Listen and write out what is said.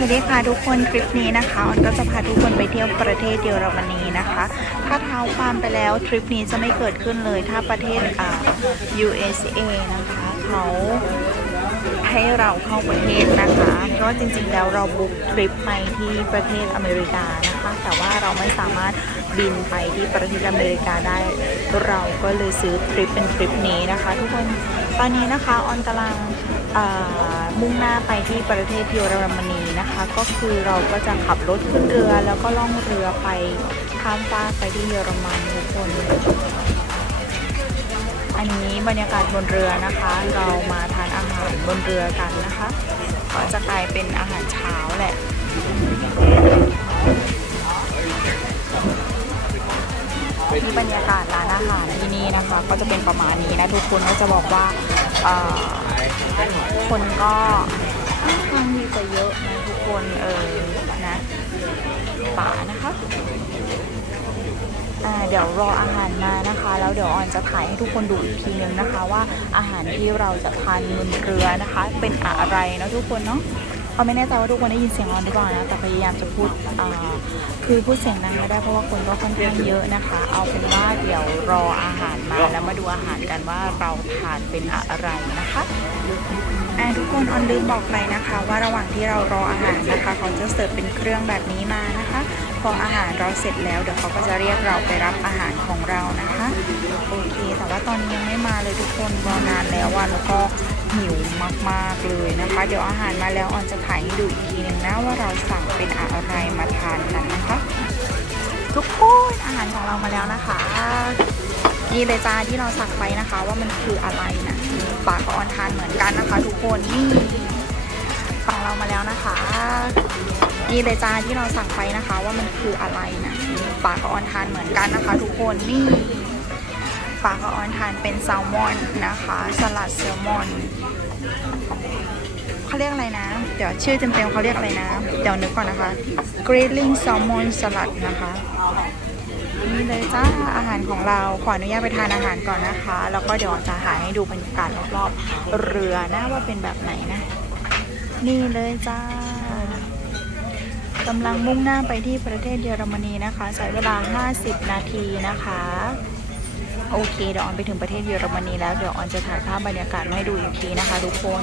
สวัสดีค่ะทุกคนคลิปนี้นะคะออนก็จะพาทุกคนไปเที่ยวประเทศเยอรมนีนะคะ ถ้าเท้าความไปแล้วทริปนี้จะไม่เกิดขึ้นเลยถ้าประเทศอ่า USA นะคะเขาให้เราเข้าประเทศนะคะ เพราะว่าจริงๆแล้วเราบุ๊กทริปไปที่ประเทศอเมริกานะคะแต่ เราไม่สามารถบินไปที่ประเทศอเมริกาได้ เราก็เลยซื้อทริปเป็นทริปนี้นะคะ ทุกคนตอนนี้นะคะออนกำลังมุ่งหน้าไปที่ประเทศเยอรมนีนะคะ ก็คือเราก็จะขับรถขึ้นเรือแล้วก็ล่องเรือไปข้ามฟากไปที่เยอรมันทุกคน อันนี้บรรยากาศบนเรือนะคะ เรามาทานอาหารบนเรือกันนะคะ ก็จะกลายเป็นอาหารเช้าแหละ ก็จะเป็นประมาณนี้นะทุกคนก็จะบอกว่าคนก็ค่อนข้างที่จะเยอะนะทุกคนเออนะป่านะคะเดี๋ยวรออาหารมานะคะ แล้วเดี๋ยวออนจะถ่ายให้ทุกคนดูอีกทีนึงนะคะ ว่าอาหารที่เราจะทานบนเรือนะคะ เป็นอะไรนะทุกคนเนาะ เขาไม่แน่ใจว่าทุกคนได้ยินเสียงออนหรือเปล่านะ แต่พยายามจะพูดคือพูดเสียงดังไม่ได้เพราะว่าคนก็ค่อนข้างเยอะนะคะ เอาเป็นว่าเดี๋ยวรออาหารมาแล้วมาดูอาหารกันว่าเราทานเป็นอะไรนะคะอ่าทุกคนออนลืมบอกไปนะคะ ว่าระหว่างที่เรารออาหารนะคะเขาจะเสิร์ฟเป็นเครื่องแบบนี้มานะคะ พออาหารเราเสร็จแล้วเดี๋ยวเขาก็จะเรียกเราไปรับอาหารของเรานะคะโอเค แต่ว่าตอนนี้ยังไม่มาเลยทุกคนรอนานแล้วว่าแล้วก็หิวมากๆเลยนะคะ เดี๋ยวอาหารมาแล้วออนจะถ่ายให้ดูอีกทีหนึ่งนะว่าเราสั่งเป็นอะไรมาทานกันนะคะ ทุกคนอาหารของเรามาแล้วนะคะนี่เลยจ้าที่เราสั่งไปนะคะว่ามันคืออะไรนะปากก็ออนทานเหมือนกันนะคะ ทุกคนนี่ฝั่งเรามาแล้วนะคะ นี่เลยจ้าที่เราสั่งไปนะคะ ว่ามันคืออะไรนะปากก็ออนทานเหมือนกันนะคะ ทุกคนนี่ปากก็ออนทานเป็นแซลมอนนะคะ สลัดแซลมอนเขาเรียกอะไรนะ เดี๋ยวชื่อเต็มๆเขาเรียกอะไรนะ เดี๋ยวนึกก่อนนะคะ grilling salmon salad นะคะนี่เลยจ้าอาหารของเราขออนุญาตไปทานอาหารก่อนนะคะ แล้วก็เดี๋ยวจะถ่ายให้ดูบรรยากาศรอบๆเรือนะว่าเป็นแบบไหนนะ นี่เลยจ้า กำลังมุ่งหน้าไปที่ประเทศเยอรมนีนะคะ ใช้เวลา 50 นาทีนะคะ โอเค เดี๋ยวออนไปถึงประเทศเยอรมนีแล้ว เดี๋ยวออนจะถ่ายภาพบรรยากาศมาให้ดูอีกทีนะคะทุกคน